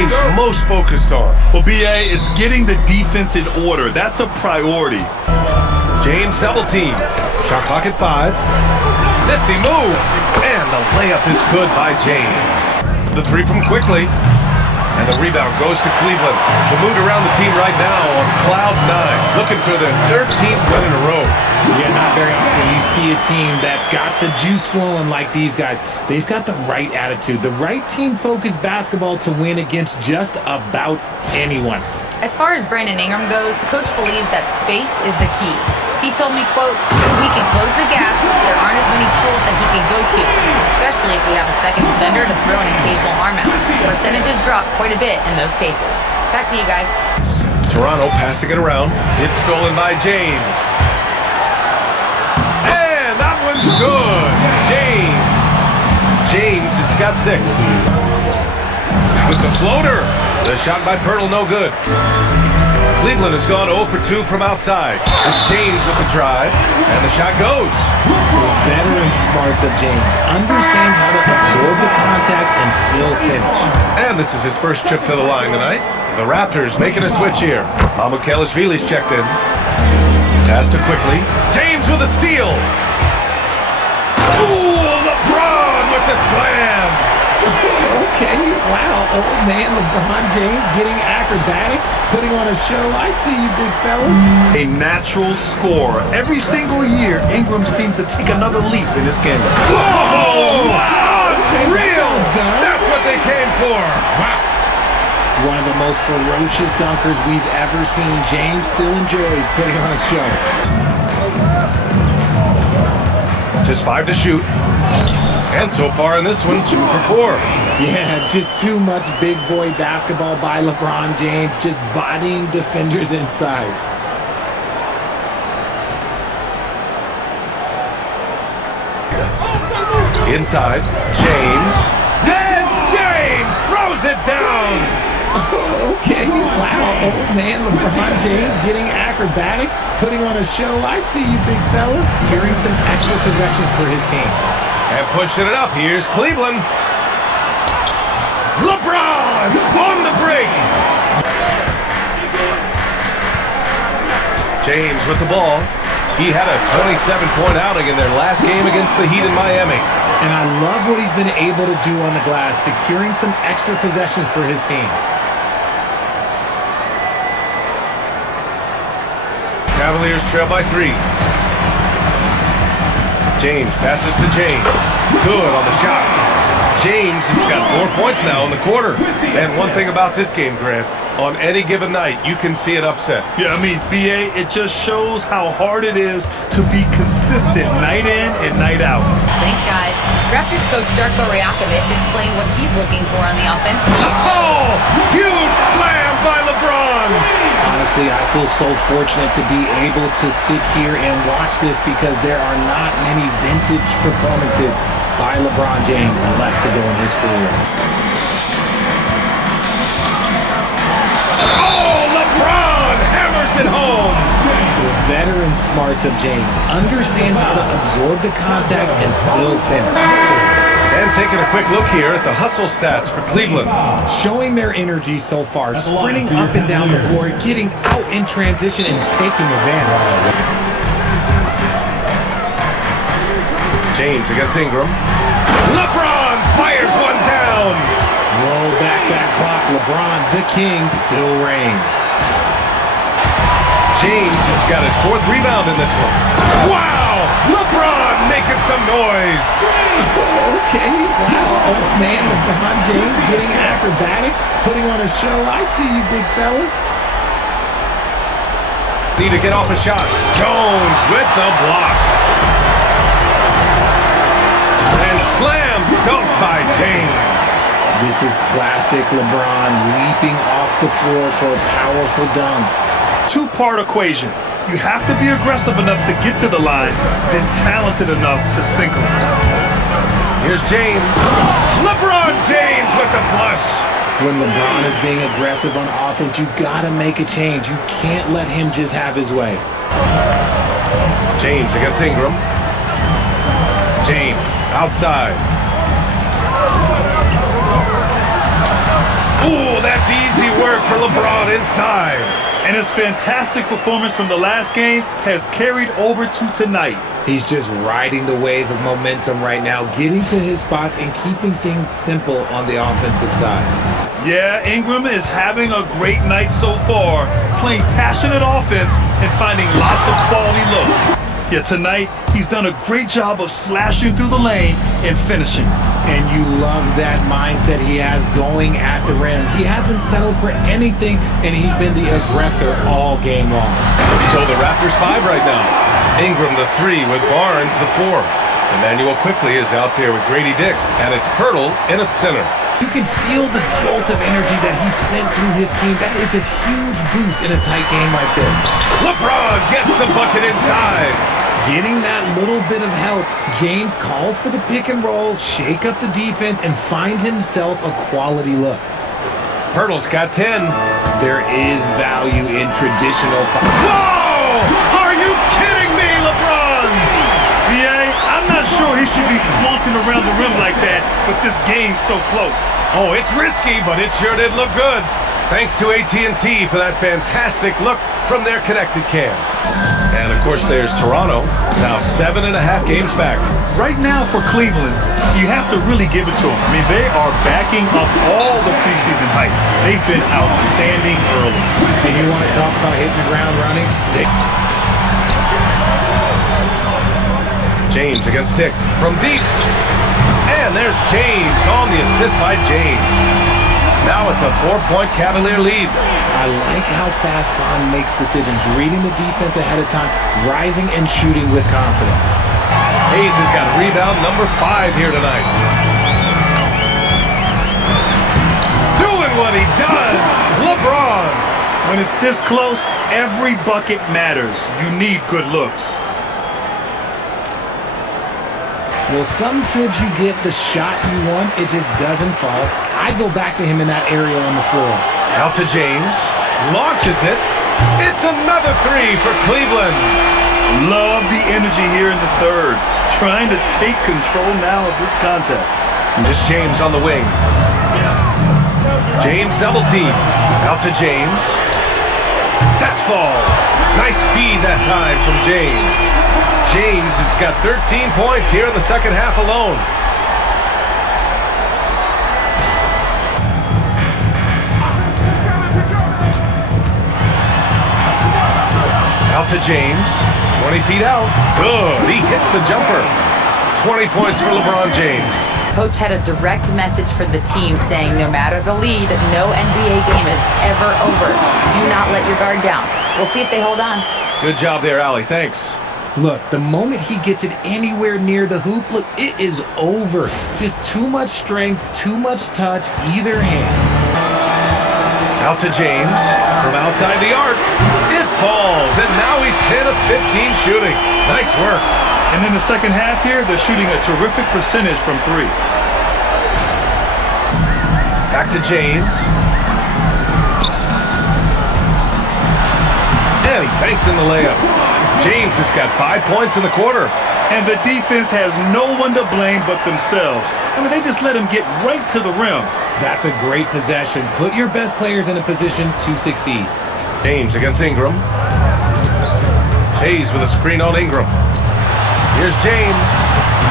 team's most focused on. Well, BA, it's getting the defense in order. That's a priority. James double teamed. Shot clock at 5. Nifty move. And the layup is good by James. The three from quickly. And the rebound goes to Cleveland. The mood around the team right now on cloud 9. Looking for their 13th win in a row. Yeah, not very often you see a team that's got the juice flowing like these guys. They've got the right attitude, the right team-focused basketball to win against just about anyone. As far as Brandon Ingram goes, the coach believes that space is the key. He told me, quote, if we can close the gap, there aren't as many tools that he can go to, especially if we have a second defender to throw an occasional arm out. Percentages drop quite a bit in those cases. Back to you guys. Toronto passing it around. It's stolen by James. And that one's good. James has got 6. With the floater. The shot by Pirtle, no good. Cleveland has gone 0 for 2 from outside. It's James with the drive, and the shot goes. The veteran smarts of James understands how to absorb the contact and still finish. And this is his first trip to the line tonight. The Raptors making a switch here. Mamukelashvili's checked in. Pass to quickly. James with a steal. Ooh, LeBron with the slam. Okay, wow, old man LeBron James getting acrobatic, putting on a show. I see you, big fella. A natural scorer. Every single year, Ingram seems to take another leap in this game. Whoa! Unreal! Done. That's what they came for. Wow. One of the most ferocious dunkers we've ever seen. James still enjoys putting on a show. Just 5 to shoot. And so far in this one, 2 for 4. Yeah, just too much big boy basketball by LeBron James, just bodying defenders inside. Inside, James. And James throws it down. Okay, wow, old man LeBron James getting acrobatic, putting on a show. I see you, big fella. Carrying some extra possessions for his team. And pushing it up, here's Cleveland. LeBron on the break. James with the ball. He had a 27-point outing in their last game against the Heat in Miami. And I love what he's been able to do on the glass, securing some extra possessions for his team. Cavaliers trail by 3. James passes to James. Good on the shot. James has got 4 points now in the quarter. And one thing about this game, Grant, on any given night, you can see it upset. Yeah, I mean, BA, it just shows how hard it is to be consistent night in and night out. Thanks, guys. Raptors coach Darko Rajakovic explained what he's looking for on the offensive. Oh! Huge slam by LeBron! Honestly, I feel so fortunate to be able to sit here and watch this because there are not many vintage performances by LeBron James left to go in his career. Oh, LeBron hammers it home! The veteran smarts of James understands how to absorb the contact and still finish. And taking a quick look here at the hustle stats for Cleveland. Showing their energy so far, sprinting up and down the floor, getting out in transition and taking advantage. James against Ingram. LeBron fires one down. Roll back that clock. LeBron, the king, still reigns. James has got his 4th rebound in this one. Wow! LeBron making some noise. Okay, wow. Old man LeBron James getting acrobatic, putting on a show. I see you, big fella. Need to get off a shot. Jones with the block. And slam dunk by James. This is classic LeBron leaping off the floor for a powerful dunk. Two-part equation. You have to be aggressive enough to get to the line, then talented enough to sink them. Here's James. LeBron James with the flush. When LeBron is being aggressive on offense, you gotta make a change. You can't let him just have his way. James against Ingram. James outside. Ooh, that's easy work for LeBron inside. And his fantastic performance from the last game has carried over to tonight. He's just riding the wave of momentum right now, getting to his spots and keeping things simple on the offensive side. Yeah, Ingram is having a great night so far, playing passionate offense and finding lots of quality looks. Yet tonight, he's done a great job of slashing through the lane and finishing. And you love that mindset he has going at the rim. He hasn't settled for anything, and he's been the aggressor all game long. So the Raptors 5 right now. Ingram the 3 with Barnes the 4. Emmanuel quickly is out there with Grady Dick, and it's Pirtle in at center. You can feel the jolt of energy that he sent through his team. That is a huge boost in a tight game like this. LeBron gets the bucket inside. Getting that little bit of help, James calls for the pick and roll, shake up the defense, and find himself a quality look. Pirtle's got 10. There is value in traditional. Whoa! Are you kidding me, LeBron? BA, I'm not sure he should be flaunting around the rim like that, but this game's so close. Oh, it's risky, but it sure did look good. Thanks to AT&T for that fantastic look from their connected cam. And, of course, there's Toronto, now 7.5 games back. Right now for Cleveland, you have to really give it to them. I mean, they are backing up all the preseason hype. They've been outstanding early. And you want to talk about hitting the ground running? James against Dick from deep. And there's James on the assist by James. Now it's a 4-point Cavalier lead. I like how fast Bron makes decisions, reading the defense ahead of time, rising and shooting with confidence. Hayes has got rebound number 5 here tonight. Doing what he does, LeBron. When it's this close, every bucket matters. You need good looks. Well, some trips you get the shot you want, it just doesn't fall. I go back to him in that area on the floor. Out to James, launches it. It's another 3 for Cleveland. Love the energy here in the third. Trying to take control now of this contest. It's James on the wing. James double team. Out to James. That falls. Nice feed that time from James. James has got 13 points here in the second half alone. Out to James, 20 feet out. Good, he hits the jumper. 20 points for LeBron James. Coach had a direct message for the team saying no matter the lead, no NBA game is ever over. Do not let your guard down. We'll see if they hold on. Good job there, Allie. Thanks. Look, the moment he gets it anywhere near the hoop, look, it is over. Just too much strength, too much touch, either hand. Out to James from outside the arc. It falls, and now he's 10 of 15 shooting. Nice work. And in the second half here, they're shooting a terrific percentage from 3. Back to James. And he banks in the layup. James has got 5 points in the quarter. And the defense has no one to blame but themselves. I mean, they just let him get right to the rim. That's a great possession. Put your best players in a position to succeed. James against Ingram. Hayes with a screen on Ingram. Here's James.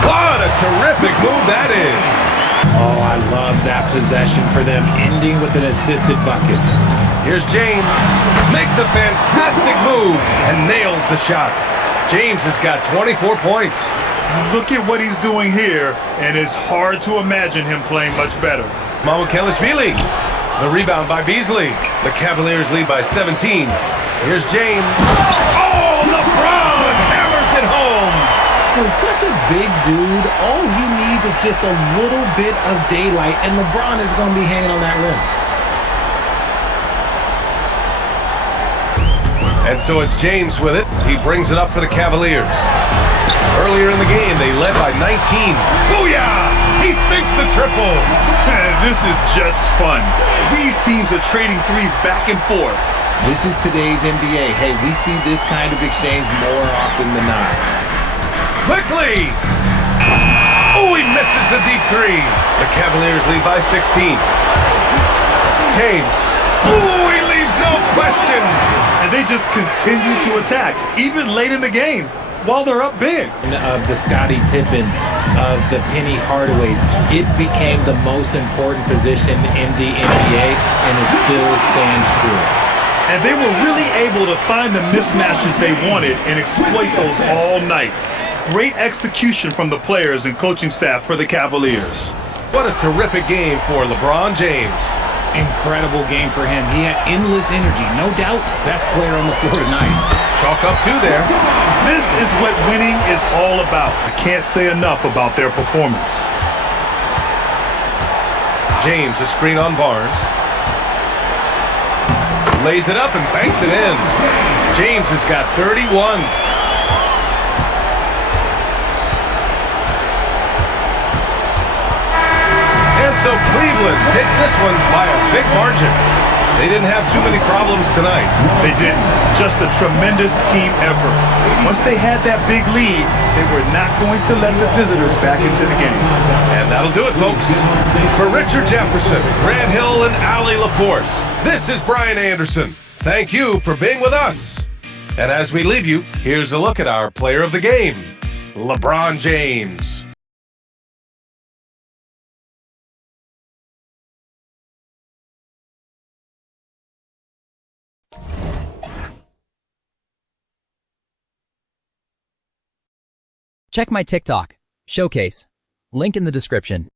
What a terrific move that is. Oh, I love that possession for them, ending with an assisted bucket. Here's James. Makes a fantastic move and nails the shot. James has got 24 points. Look at what he's doing here, and it's hard to imagine him playing much better. Mamukelashvili. The rebound by Beasley. The Cavaliers lead by 17. Here's James. Oh, LeBron hammers it home. For such a big dude, all he needs is just a little bit of daylight, and LeBron is going to be hanging on that rim. And so it's James with it. He brings it up for the Cavaliers. Earlier in the game, they led by 19. Booyah! He sinks the triple. This is just fun. These teams are trading threes back and forth. This is today's NBA. Hey, we see this kind of exchange more often than not. Quickly! Oh, he misses the deep 3. The Cavaliers lead by 16. James. Ooh, he leaves no question. And they just continue to attack, even late in the game, while they're up big. Of the Scottie Pippens, of the Penny Hardaways, it became the most important position in the NBA, and it still stands true. And they were really able to find the mismatches they wanted and exploit those all night. Great execution from the players and coaching staff for the Cavaliers. What a terrific game for LeBron James. Incredible game for him. He had endless energy, no doubt. Best player on the floor tonight. Chalk up 2 there. This is what winning is all about. I can't say enough about their performance. James, a screen on Barnes. Lays it up and banks it in. James has got 31. And so Cleveland takes this one by a big margin. They didn't have too many problems tonight. They didn't. Just a tremendous team effort. Once they had that big lead, they were not going to let the visitors back into the game. And that'll do it, folks. For Richard Jefferson, Grant Hill, and Allie LaForce, this is Brian Anderson. Thank you for being with us. And as we leave you, here's a look at our player of the game, LeBron James. Check my TikTok, Showcase. Link in the description.